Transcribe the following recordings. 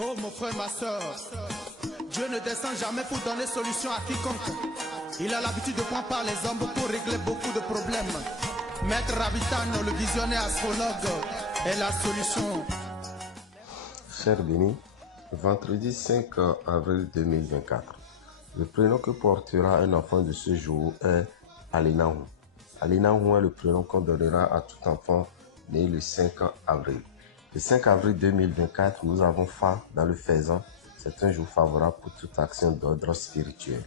Oh mon frère, ma soeur, Dieu ne descend jamais pour donner solution à quiconque. Il a l'habitude de prendre par les hommes pour régler beaucoup de problèmes. Maître Rabitano, le visionnaire astrologue, est la solution. Cher béni, vendredi 5 avril 2024, le prénom que portera un enfant de ce jour est Alinahu. Alinahu est le prénom qu'on donnera à tout enfant né le 5 avril. Le 5 avril 2024, nous avons Fa dans le faisan. C'est un jour favorable pour toute action d'ordre spirituel.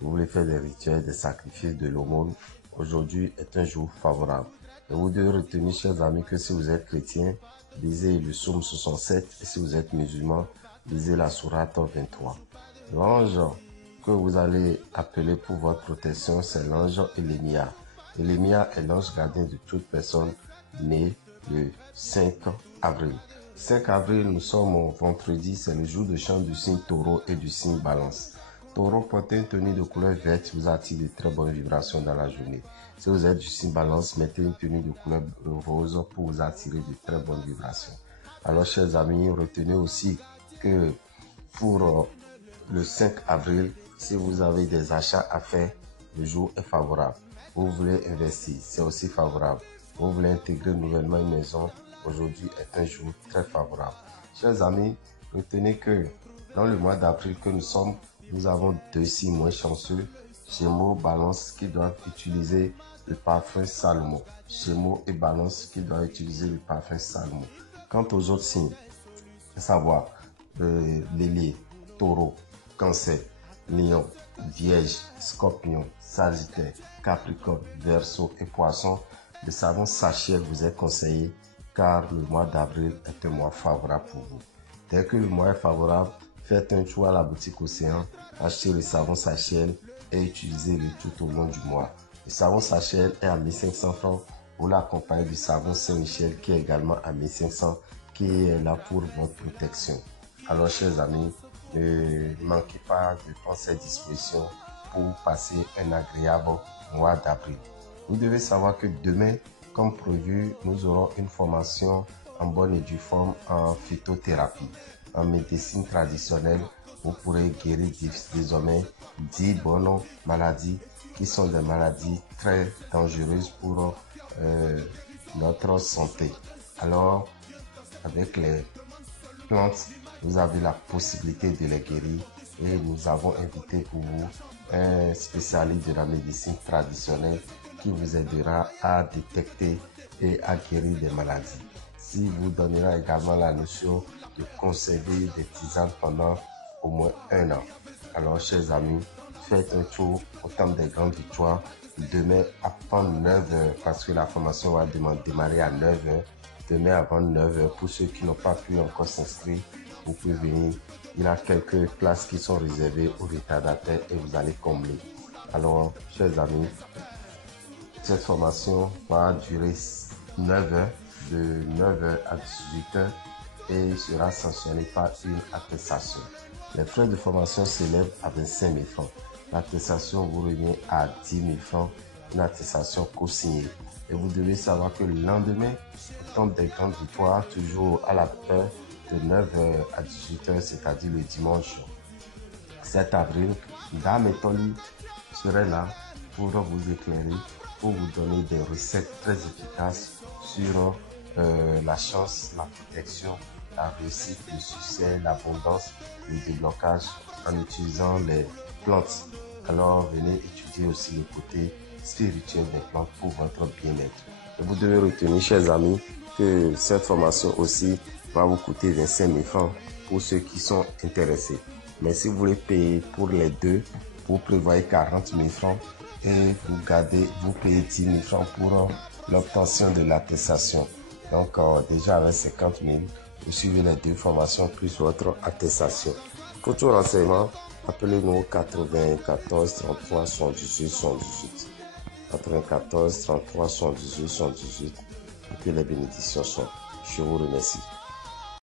Vous voulez faire des rituels, des sacrifices, de l'aumône. Aujourd'hui est un jour favorable. Et vous devez retenir, chers amis, que si vous êtes chrétien, lisez le psaume 67. Et si vous êtes musulman, lisez la sourate 23. L'ange que vous allez appeler pour votre protection, c'est l'ange Elémia. Elémia est l'ange gardien de toute personne née le 5 avril. 5 avril, nous sommes au vendredi, c'est le jour de chant du signe taureau et du signe balance. Taureau, portez une tenue de couleur verte, vous attire de très bonnes vibrations dans la journée. Si vous êtes du signe balance, mettez une tenue de couleur rose pour vous attirer de très bonnes vibrations. Alors, chers amis, retenez aussi que pour le 5 avril, si vous avez des achats à faire, le jour est favorable. Vous voulez investir, c'est aussi favorable. Vous voulez intégrer nouvellement une maison, aujourd'hui est un jour très favorable. Chers amis, retenez que dans le mois d'avril que nous sommes, nous avons deux signes moins chanceux, Gémeaux, Balance, qui doivent utiliser le parfum Salomon. Gémeaux et Balance qui doivent utiliser le parfum Salomon. Quant aux autres signes, à savoir Bélier, Taureau, Cancer, Lion, Vierge, Scorpion, Sagittaire, Capricorne, Verseau et Poisson, le savon Sachel vous est conseillé car le mois d'avril est un mois favorable pour vous. Dès que le mois est favorable, faites un tour à la boutique Océan, achetez le savon Sachel et utilisez-le tout au long du mois. Le savon Sachel est à 1500 francs. Vous l'accompagnez du savon Saint-Michel qui est également à 1500, qui est là pour votre protection. Alors, chers amis, ne manquez pas de prendre ces dispositions pour passer un agréable mois d'avril. Vous devez savoir que demain, comme prévu, nous aurons une formation en bonne et due forme en phytothérapie, en médecine traditionnelle. Vous pourrez guérir désormais 10 bonnes maladies qui sont des maladies très dangereuses pour notre santé. Alors, avec les plantes, vous avez la possibilité de les guérir et nous avons invité pour vous un spécialiste de la médecine traditionnelle qui vous aidera à détecter et à guérir des maladies. Si vous donnera également la notion de conserver des tisanes pendant au moins un an. Alors, chers amis, faites un tour au Temple des Grandes Victoires demain avant 9h parce que la formation va démarrer à 9h. Demain avant 9h, pour ceux qui n'ont pas pu encore s'inscrire, vous pouvez venir. Il y a quelques places qui sont réservées aux retardataires et vous allez combler. Alors, chers amis, cette formation va durer 9 heures, de 9h à 18h et sera sanctionnée par une attestation. Les frais de formation s'élèvent à 25 000 francs. L'attestation vous revient à 10 000 francs, une attestation co-signée. Et vous devez savoir que le lendemain, au Temple des Grandes Victoires, toujours à la heure de 9h à 18h, c'est-à-dire le dimanche 7 avril, Dame Etoli serait là pour vous éclairer, pour vous donner des recettes très efficaces sur la chance, la protection, la réussite, le succès, l'abondance, le déblocage en utilisant les plantes. Alors venez étudier aussi le côté spirituel des plantes pour votre bien-être. Et vous devez retenir, chers amis, que cette formation aussi va vous coûter 25 000 francs pour ceux qui sont intéressés. Mais si vous voulez payer pour les deux, vous prévoyez 40 000 francs et vous payez 10 000 francs pour l'obtention de l'attestation. Donc déjà avec 50 000, vous suivez les deux formations plus votre attestation. Pour tout renseignement, appelez-nous 94 33 78 78. 94 33 78 78. Et que les bénédictions soient. Je vous remercie.